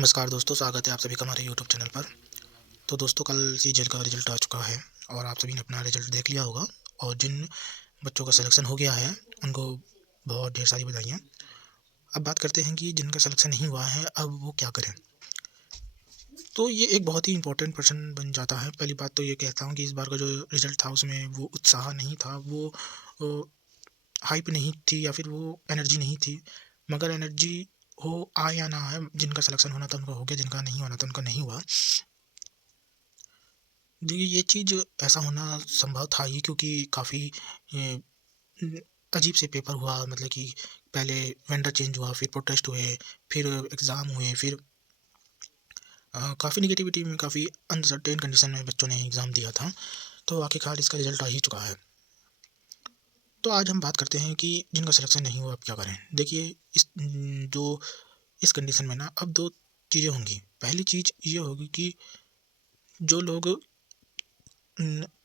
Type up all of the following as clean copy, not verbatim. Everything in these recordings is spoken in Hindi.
नमस्कार दोस्तों, स्वागत है आप सभी का हमारे यूट्यूब चैनल पर। तो दोस्तों, कल सीजीएल का रिजल्ट आ चुका है और आप सभी ने अपना रिजल्ट देख लिया होगा। और जिन बच्चों का सिलेक्शन हो गया है उनको बहुत ढेर सारी बधाइयाँ। अब बात करते हैं कि जिनका सिलेक्शन नहीं हुआ है अब वो क्या करें। तो ये एक बहुत ही इंपॉर्टेंट प्रश्न बन जाता है। पहली बात तो ये कहता हूँ कि इस बार का जो रिजल्ट था उसमें वो उत्साह नहीं था, वो हाइप नहीं थी या फिर वो एनर्जी नहीं थी। मगर एनर्जी हो आए या ना आए, जिनका सिलेक्शन होना था उनका हो गया, जिनका नहीं होना था उनका नहीं हुआ। देखिए, ये चीज़ ऐसा होना संभव था ही, क्योंकि काफ़ी ये अजीब से पेपर हुआ। मतलब कि पहले वेंडर चेंज हुआ, फिर प्रोटेस्ट हुए, फिर एग्ज़ाम हुए, फिर काफ़ी नेगेटिविटी में, काफ़ी अनसर्टेन कंडीशन में बच्चों ने एग्ज़ाम दिया था। तो आखिरकार इसका रिज़ल्ट आ ही चुका है। तो आज हम बात करते हैं कि जिनका सिलेक्शन नहीं हुआ अब क्या करें। देखिए, जो इस कंडीशन में ना अब 2 चीज़ें होंगी। पहली चीज़ ये होगी कि जो लोग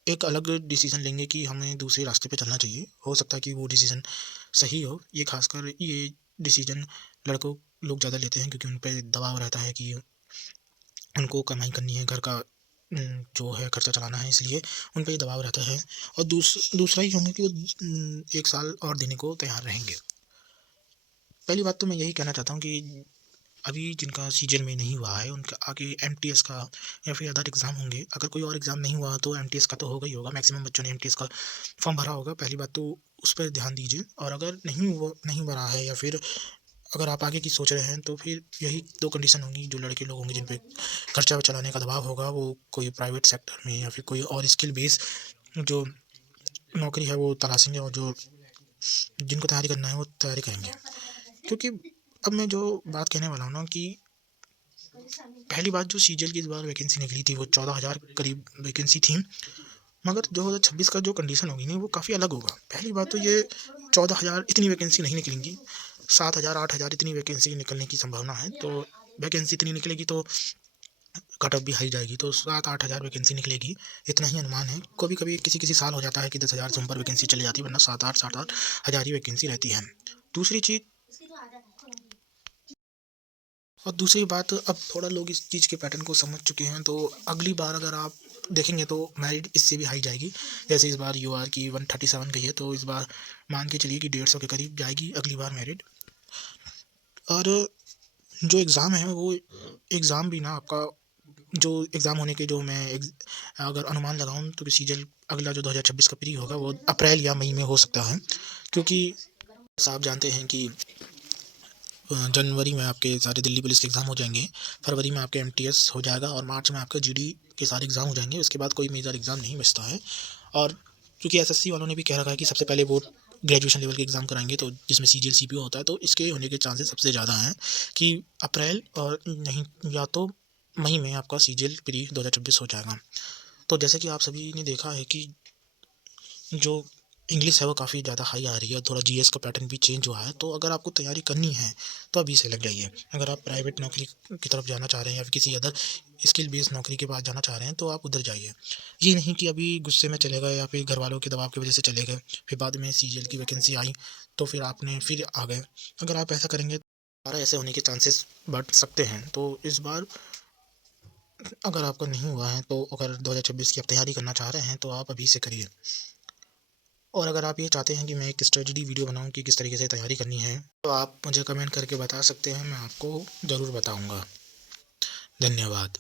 एक अलग डिसीज़न लेंगे कि हमें दूसरे रास्ते पे चलना चाहिए। हो सकता है कि वो डिसीज़न सही हो। ये ख़ासकर ये डिसीज़न लड़कों लोग ज़्यादा लेते हैं, क्योंकि उन पे दबाव रहता है कि उनको कमाई करनी है, घर का जो है खर्चा चलाना है, इसलिए उन पे ये दबाव रहता है। और दूसरा ये होंगे कि वो 1 साल और देने को तैयार रहेंगे। पहली बात तो मैं यही कहना चाहता हूँ कि अभी जिनका सीजन में नहीं हुआ है उनका आगे एमटीएस का या फिर अदर एग्ज़ाम होंगे। अगर कोई और एग्ज़ाम नहीं हुआ तो एमटीएस का तो होगा ही होगा। मैक्सिमम बच्चों ने एमटीएस का फॉर्म भरा होगा। पहली बात तो उस पर ध्यान दीजिए। और अगर नहीं भरा है, या फिर अगर आप आगे की सोच रहे हैं, तो फिर यही 2 कंडीशन होंगी। जो लड़के लोग होंगे जिन पे खर्चा चलाने का दबाव होगा, वो कोई प्राइवेट सेक्टर में या फिर कोई और स्किल बेस जो नौकरी है वो तलाशेंगे, और जो जिनको तैयारी करना है वो तैयारी करेंगे। क्योंकि अब मैं जो बात कहने वाला हूँ ना, कि पहली बात, जो सीजीएल की इस बार वैकेंसी निकली थी वो 14,000 करीब वैकेंसी थी। मगर 2026 का जो कंडीशन होगी ना वो काफ़ी अलग होगा। पहली बात तो ये 14,000 इतनी वैकेंसी नहीं निकलेंगी। 7,000 8,000 इतनी वैकेंसी निकलने की संभावना है। तो वैकेंसी इतनी निकलेगी तो कट ऑफ भी हाई जाएगी। तो 7-8,000 वैकेंसी निकलेगी, इतना ही अनुमान है। कभी-कभी किसी-किसी साल हो जाता है कि 10,000 से ऊपर वैकेंसी चली जाती है, वरना 7-8 हज़ार ही वैकेंसी रहती है। दूसरी चीज़, और दूसरी बात, अब थोड़ा लोग इस चीज़ के पैटर्न को समझ चुके हैं, तो अगली बार अगर आप देखेंगे तो मेरिट इससे भी हाई जाएगी। जैसे इस बार यूआर की 137 गई है, तो इस बार मान के चलिए कि 150 के करीब जाएगी अगली बार मेरिट। और जो एग्ज़ाम है वो एग्ज़ाम भी ना आपका, जो एग्ज़ाम होने के जो मैं अगर अनुमान लगाऊँ, तो सीजल अगला जो 2026 का प्री होगा वो अप्रैल या मई में हो सकता है। क्योंकि जैसा आप जानते हैं कि जनवरी में आपके सारे दिल्ली पुलिस के एग्ज़ाम हो जाएँगे, फरवरी में आपके एमटीएस हो जाएगा, और मार्च में आपका जीडी के सारे एग्ज़ाम हो जाएँगे। उसके बाद कोई मेजर एग्ज़ाम नहीं बचता है। और चूँकि एसएससी वालों ने भी कह रखा है कि सबसे पहले वो ग्रेजुएशन लेवल के एग्ज़ाम कराएँगे, तो जिसमें सीजीएल सीपीओ होता है, तो इसके होने के चांसेस सबसे ज़्यादा हैं कि अप्रैल और नहीं या तो मई में आपका सीजीएल प्री 2026 हो जाएगा। तो जैसे कि आप सभी ने देखा है कि जो इंग्लिश है वो काफ़ी ज़्यादा हाई आ रही है, और थोड़ा जीएस का पैटर्न भी चेंज हुआ है। तो अगर आपको तैयारी करनी है तो अभी से लग जाइए। अगर आप प्राइवेट नौकरी की तरफ जाना चाह रहे हैं या फिर किसी अदर स्किल बेस्ड नौकरी के पास जाना चाह रहे हैं, तो आप उधर जाइए। ये नहीं कि अभी गुस्से में चले गए या फिर घर वालों के दबाव की वजह से चले गए, फिर बाद में सीजीएल की वैकेंसी आई तो फिर आपने फिर आ गए। अगर आप ऐसा करेंगे, दोबारा ऐसे होने के चांसेस बढ़ सकते हैं। तो इस बार अगर आपका नहीं हुआ है, तो अगर 2026 की आप तैयारी करना चाह रहे हैं, तो आप अभी से करिए। और अगर आप ये चाहते हैं कि मैं एक स्ट्रेटजी वीडियो बनाऊँ कि किस तरीके से तैयारी करनी है, तो आप मुझे कमेंट करके बता सकते हैं, मैं आपको ज़रूर बताऊँगा। धन्यवाद।